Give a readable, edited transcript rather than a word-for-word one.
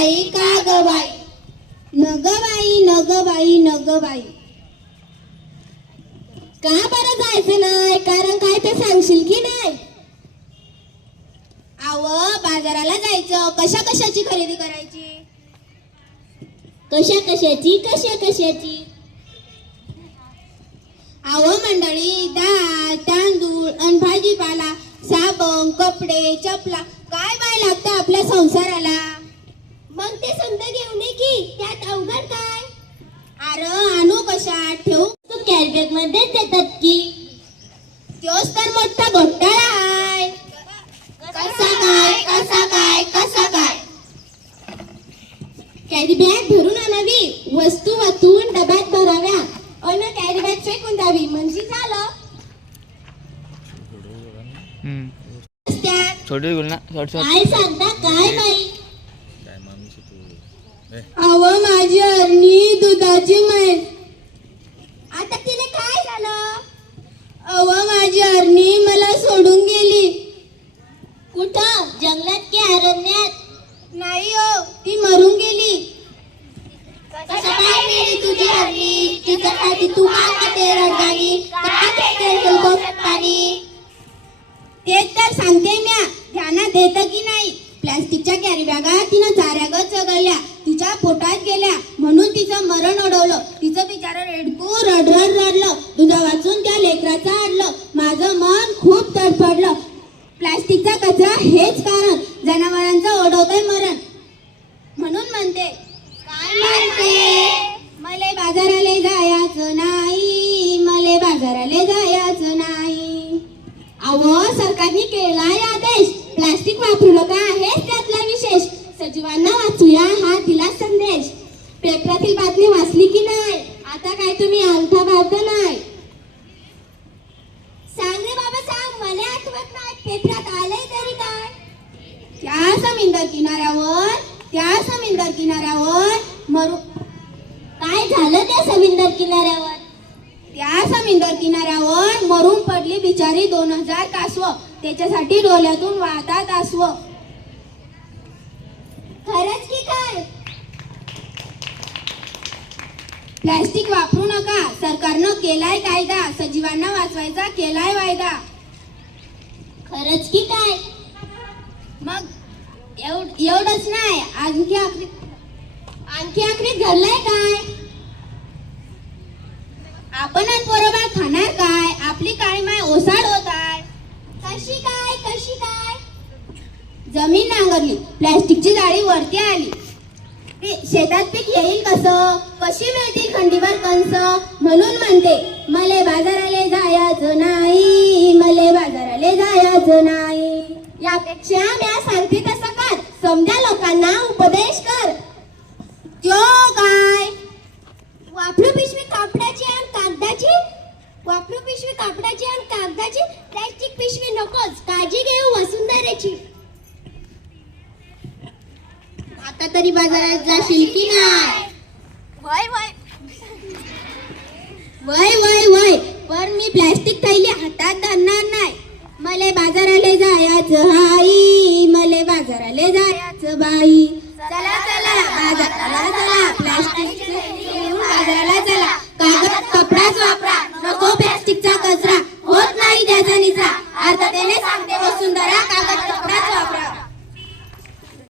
बाई का ग बाई, नग बाई नग बाई नग बाई. का बरं जायचं नाही, कारण काय ते सांगशील की नाही? आव बाजाराला जायचं, कशा कशाची खरेदी करायची? कशा कशाची? आव मंडळी, डाळ तांदूळ अन भाजीपाला, साबण कपडे चपला काय बाय लागतं आपल्या संसाराला. मग ते समजा घेऊन ये की, त्यात अवघड काय? अरे आणू कशात ठेवू? तू कॅरीबॅग मध्ये देतात की. तोच तर मोठा घोटाळा आहे. कसा काय? कॅरी बॅग भरून आणावी, वस्तू वाचून डब्यात भराव्या अन कॅरी बॅग फेकून द्यावी, म्हणजे झालं. काय सांगता काय बाई? अव माझी अरणी दुधाची म्हैस, आता तिला काय झालं? अव माझी अरणी मला सोडून गेली. कुठं, जंगलात की अरण्यात? नाही हो, ती मरून गेली. कशा काय गेली तुझी हरणी? तिच्यासाठी तू काय खाते रडगाणी, काय खाते पाणी? तेच तर सांगते म्या, ध्यानात देतं की नाही? प्लास्टिकच्या कॅरी बॅगा तिनं चाऱ्यागत चगळल्या, तिच्या पोटात गेल्या, म्हणून तिचं मरण ओढवलं. तिचं बिचारं रेडकू रडलं. दुधा वाचून त्या लेकराचं आडलं. माझं मन खूप तडफडलं. प्लास्टिकचा कचरा हेच कारण, जनावरांचं ओढवतंय मरण. म्हणून म्हणते, काय म्हणते? मले बाजाराले जायचं नाही, मले बाजाराले जायचं नाही. अहो सरकारने केलाय आदेश, प्लास्टिक वापरू नका हेच त्यातला विशेष. सजीवांना वाचूया हा दिला संदेश. पेपरातील बातमी वाचली की नाही? आता काय तुम्ही अंगठा बाबत नाही? सांग रे बाबा सांग, मला आठवत नाही. पेपरात आलंय तरी काय? त्या समुद्र किनाऱ्यावर मरू. काय झालं त्या समुद्र किनाऱ्यावर? त्या समुद्र किनाऱ्यावर मरून पडली बिचारी 2000 कासव. त्याच्यासाठी डोळ्यातून वाहतात आसव. खरंच की काय? प्लास्टिक वापरू नका, सरकारनं केलाय कायदा, सजीवांना वाचवायचा केलाय वायदा. खरंच की काय? मग एवढंच नाही, आणखी आखरी घडलंय काय? आपण बरोबर खाणार काय? आपली काळी माय ओसाड होत आहे. कशी काय? जमीन नांगरली, प्लास्टिकची जाळी वरती आली. शेतात पीक येईल कसं? कशी मिळतील खंडीवर कंस? म्हणून म्हणते, मले बाजाराले जायचं नाही, मले बाजाराले जायचं नाही. यापेक्षा म्या सांगते तसं कर, समजा लोकांना उपदेश कर. जो काय? वापरू पिशवी कापडाची आणि कागदाची, वापरू पिशवी कापडाची आणि कागदाची, प्लास्टिक पिशवी नकोच, काळजी घेऊ वसुंधरेची. आता तरी बाजारात जाशील की नाही? वय पण मी प्लास्टिक थैली हातात धरणार नाही. मले बाजाराले जायचं हाई, मले बाजाराले जायचं बाई. चला बाजाराला चला, प्लास्टिक घेऊन बाजाराला चला. कागद कपडाच वापरा, नको प्लास्टिकचा कचरा, होत नाही त्याचा निचरा. अर्थाने सांगते वसुंधरा, कागद कपडाच